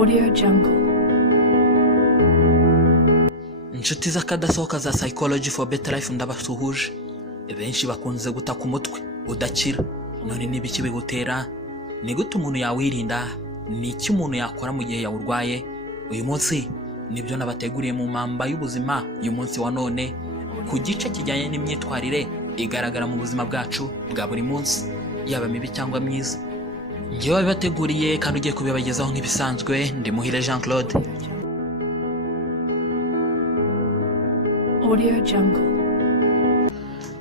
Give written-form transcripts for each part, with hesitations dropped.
Audio Jungle. Inshuti z'akadasohoka za Psychology for Better Life ndabasuhuje. Benshi bakunze gutaka umutwe udakira. None nibiki bigutera? Ni gute umuntu yawirinda? Ni iki umuntu yakora mu gihe yawurwaye? Uyu munsi nibyo nabateguriye mu mamba y'ubuzima uyu munsi wa none ku gice kijyanye n'imyitwarire igaragara mu buzima bwacu bwa buri munsi, yaba mibi cyangwa myiza. Njyewe wabibateguriye kandi ugiye kubibagezaho nk'ibisanzwe, ndi Muhire Jean Claude. Audio Jungle.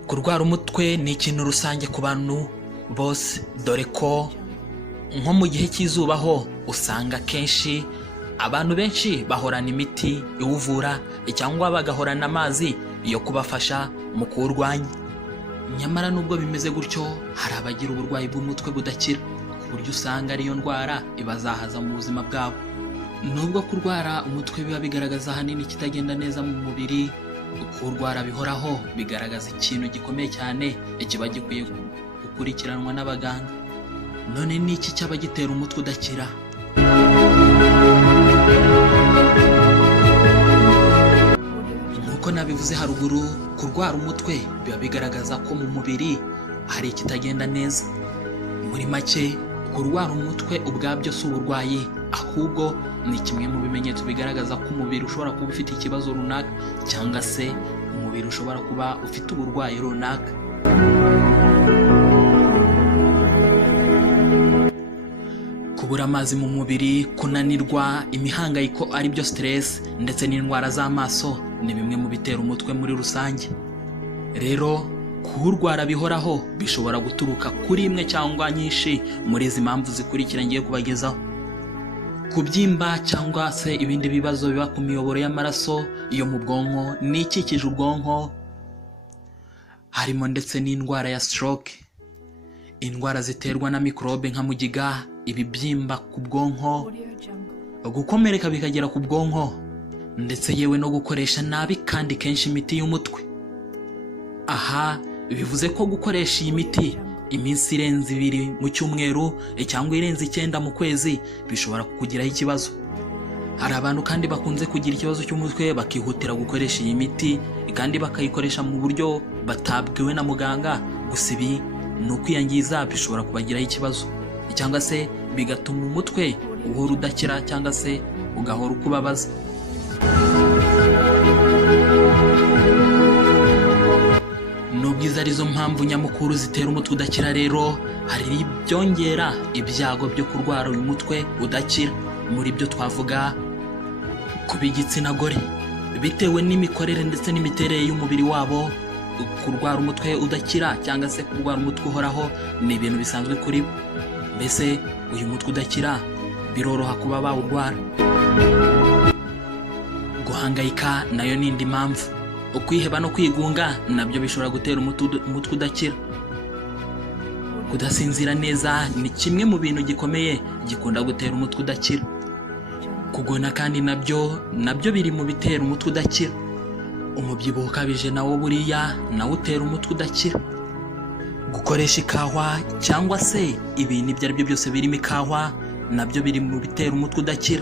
Kurwara umutwe ni ikintu rusange ku bantu bose, dore ko nko mu gihe cy'izuba ho usanga kenshi abantu benshi bahorana imiti iwuvura cyangwa bagahorana amazi yo kubafasha mu kuwurwanya. Nyamara nubwo bimeze gutyo, hari abagira uburwayi bw'umutwe budakira, ku buryo usanga ariyo ndwara ibazahaza mu buzima bwabo. Nubwo kurwara umutwe biba bigaragaza ahanini kitagenda neza mu mubiri, kurwara bihoraho bigaragaza ikintu gikomeye cyane kiba gikwiye gukurikiranwa n'abaganga. None ni iki cyaba gitera umutwe udakira? Nkuko nabivuze haruguru, kurwara umutwe biba bigaragaza ko mu mubiri hari ikitagenda neza. Muri make, kurwara umutwe ubwabyo si uburwayi, ahubwo ni kimwe mu bimenyetso bigaragaza ko umubiri ushobora kuba ufite ikibazo runaka, cyangwa se umubiri ushobora kuba ufite uburwayi runaka. Kubura amazi mu mubiri, kunanirwa, imihangayiko ari byo stress, ndetse n'indwara z'amaso ni bimwe mu bitera umutwe muri rusange. Rero kuwurwara bihoraho bishobora guturuka kuri imwe cyangwa nyinshi muri izi mpamvu zikurikira ngiye kubagezaho. Kubyimba cyangwa se ibindi bibazo biba ku miyoboro y'amaraso yo mu bwonko n'ikikije ubwonko, harimo ndetse n'indwara ya stroke, indwara ziterwa na mikorobe nka mugiga, ibibyimba ku bwonko, gukomereka bikagera ku bwonko, ndetse yewe no gukoresha nabi kandi kenshi imiti y'umutwe. Aha bivuze ko gukoresha iyi miti iminsi irenze 2 mu cyumweru cyangwa irenze 9 mu kwezi bishobora kukugiraho ikibazo. Hari abantu kandi bakunze kugira ikibazo cy'umutwe bakihutira gukoresha iyi miti kandi bakayikoresha mu buryo batabwiwe na muganga, gusa ibi ni ukwiyangiza, bishobora kubagiraho ikibazo cyangwa se bigatuma umutwe uhora udakira cyangwa se ugahora ukubabaza. Nubwiza arizo mpamvu nyamukuru zitera umutwe udakira, rero hari byongera ibyago byo kurwara uyu mutwe udakira. Muri byo twavuga kuba igitsina gore, bitewe n'imikorere ndetse n'imiterere y'umubiri wabo, kurwara umutwe udakira cyangwa se kurwara umutwe uhoraho ni ibintu bisanzwe kuri bo. Mbese uyu mutwe udakira biroroha kuba bawurwara. Guhangayika nayo ni indi mpamvu. Ukwiheba no kwigunga nabyo bishobora gutera umutwe udakira. Kudasinzira neza ni kimwe mu bintu gikomeye gikunda gutera umutwe udakira. Kugona kandi nabyo biri mu bitera umutwe udakira. Umubyibuho ukabije nawo buriya nawo utera umutwe udakira. Gukoresha ikawa cyangwa se ibintu ibyo ari byo byose birimo ikawa nabyo biri mu bitera umutwe udakira.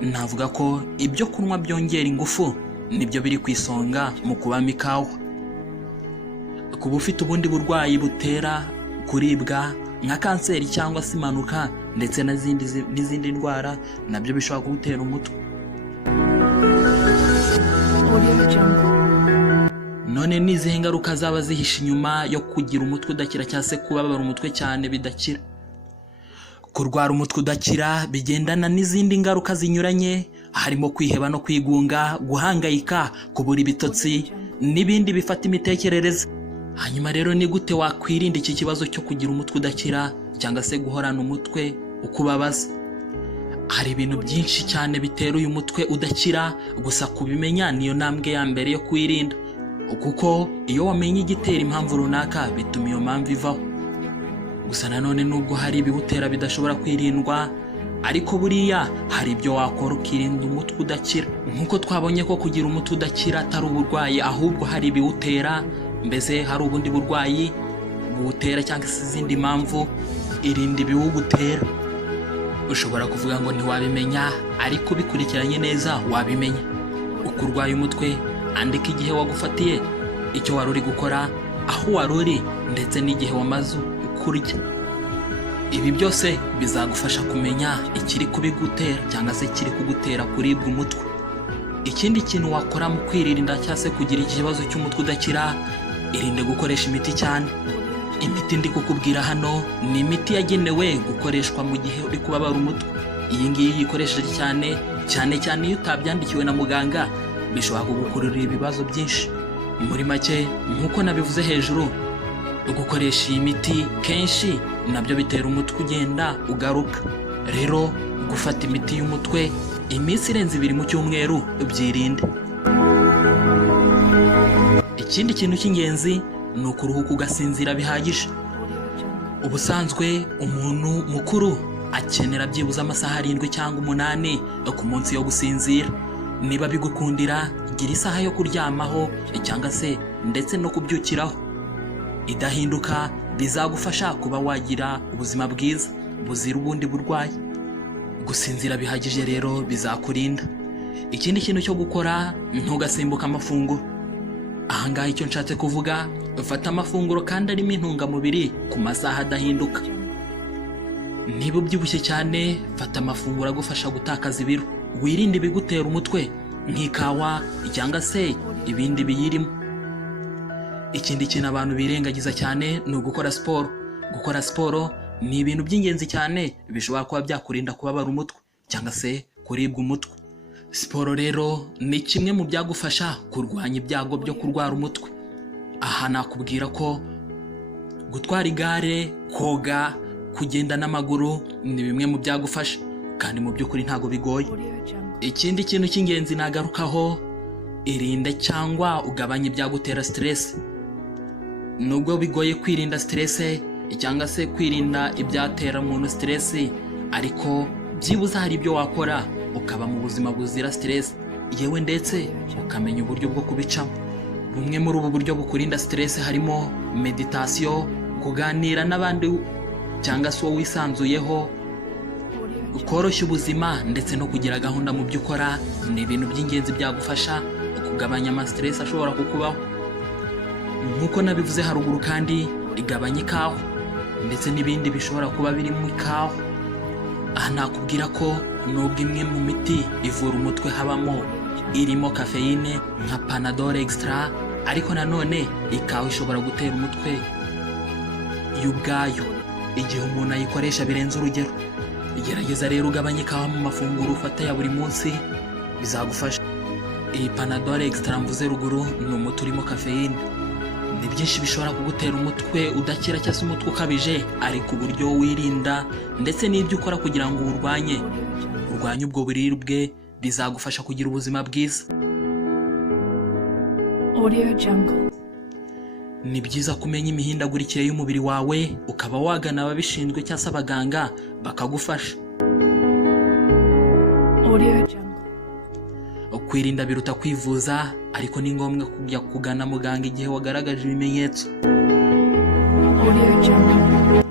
Navuga ko ibyo kunywa byongera ingufu nibyo biri ku isonga mu kubamo ikawa. Kuba ufite ubundi burwayi butera kuribwa nka kanseri cyangwa se impanuka ndetse n'izindi ndwara nabyo bishobora kugutera umutwe. None ni izihe ngaruka zaba zihishe inyuma yo kugira umutwe udakira cyangwa se kubabara umutwe cyane bidakira? Kurwara umutwe udakira bigendana n'izindi ngaruka zinyuranye, harimo kwiheba no kwigunga, guhangayika, kubura ibitotsi n'ibindi bifata imitekerereze. Hanyuma rero ni gute wakwirinda iki kibazo cyo kugira umutwe udakira cyangwa se guhorana umutwe ukubabaza? Hari ibintu byinshi cyane bitera uyu mutwe udakira, gusa kubimenya niyo ntambwe ya mbere yo kwirinda, kuko iyo wamenye igitera impamvu runaka bituma iyo mpamvu ivaho. Gusa nanone nubwo hari ibiwutera bidashobora kwirindwa, ariko buriya hari ibyo wakora ukirinda umutwe udakira. Nkuko twabonye ko kugira umutwe udakira atari uburwayi, ahubwo hari ibiwutera. Mbese hari ubundi burwayi buwutera cyangwa se izindi mpamvu, irinda ibiwugutera. ushobora kuvuga ngo ntiwabimenya, ariko bikurikiranye neza wabimenya. Uko urwaye umutwe, andika igihe wagufatiye, icyo wari uri gukora, aho wari uri, ndetse n'igihe wamaze kurya. Ibi byose bizagufasha kumenya ikiri kubigutera cyangwa se kiri kugutera kuribwa umutwe. Ikindi kintu wakora mu kwirinda cyangwa se kugira ikibazo cy'umutwe udakira, irinde gukoresha imiti cyane. Imiti ndi kukubwira hano ni imiti yagenewe gukoreshwa mu gihe uri kubabara umutwe. Iyi ngiyi yikoresheje cyane cyane iyo utabyandikiwe na muganga, bishobora kugukururira ibibazo byinshi. Muri make, nk'uko nabivuze hejuru, gukoresha iyi miti kenshi nabyo bitera umutwe ugenda ugaruka. Rero gufata imiti y'umutwe iminsi irenze 2 mu cyumweru byirinde. Ikindi kintu cy'ingenzi ni ukuruhuka ugasinzira bihagije. Ubusanzwe umuntu mukuru akenera byibuze amasaha 7 cyangwa 8 ku munsi yo gusinzira. Niba bigukundira, gira isaha yo kuryamaho cyangwa se ndetse no kubyukiraho. Idahinduka bizagufasha kuba wagira ubuzima bwiza buzira ubundi burwayi. Gusinzira bihagije rero bizakurinda. Ikindi kintu cyo gukora, ntugasimbuka amafunguro. Ahangaha icyo nshatse kuvuga, fata amafunguro kandi arimo intungamubiri ku masaha adahinduka. Niba ubyibushye cyane, fata amafunguro agufasha gutakaza ibiro. Wirinde ibigutera umutwe nk'ikawa cyangwa se ibindi biyirimo. Ikindi kintu abantu birengagiza cyane ni ugukora siporo. Gukora siporo ni ibintu by'ingenzi cyane bishobora kuba byakurinda kubabara umutwe cyangwa se kuribwa umutwe. Siporo rero ni kimwe mu byagufasha kurwanya ibyago byo kurwara umutwe. Aha nakubwira ko gutwara igare, koga, kugenda n'amaguru ni bimwe mu byagufasha, kandi mu by'ukuri ntago bigoye. Ikindi kintu cy'ingenzi nagarukaho, irinde cyangwa ugabanye ibyagutera stress. Nubwo bigoye kwirinda stress cyangwa se kwirinda ibyatera umuntu stress, ariko byibuze hari ibyo wakora ukaba mu buzima buzira stress, yewe ndetse ukamenya uburyo bwo kubicamo. Bumwe muri ubu buryo bukurinda stress harimo meditation, kuganira n'abandi cyangwa se uwo wisanzuyeho, ukoroshya ubuzima ndetse no kugira gahunda mu byo ukora. Ni ibintu by'ingenzi byagufasha kugabanya ama stress ashobora kukubaho. Nk'uko nabivuze haruguru kandi, igabanya ikawa ndetse n'ibindi bishobora kuba biri mu ikawa. Aha nakubwira ko nubwo imwe mu miti ivura umutwe habamo irimo kafeine nka Panadol Extra, ariko nanone ikawa ishobora gutera umutwe y'ubwayo igihe umuntu ayikoresha birenze urugero. Gerageza rero ugabanye ikawa mu mafunguro ufata ya buri munsi, bizagufasha. Iyi Panadol Extra mvuze ruguru ni umuti urimo kafeine. Ni byinshi bishobora kugutera umutwe udakira cyangwa se umutwe ukabije, ariko uburyo wirinda ndetse n'ibyo ukora kugira ngo urwanye ubwo buribwe bizagufasha kugira ubuzima bwiza. Audio Jungle. Ni byiza kumenya imihindagurikire y'umubiri wawe, ukaba wagana ababishinzwe cyangwa se abaganga bakagufasha. Audio Jungle. Kwirinda biruta kwivuza, ariko ni ngombwa kujya kugana muganga igihe wagaragaje ibimenyetso. Audio Jungle.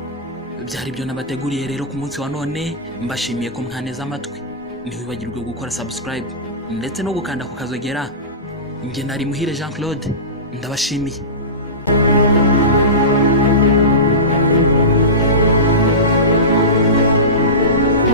Byari byo nabateguriye rero ku munsi wa none, mbashimiye ko mwaneze amatwi. Ntiwibagirwe gukora subscribe ndetse no gukanda ku kazogera. Nge nari Muhire Jean Claude, ndabashimiye.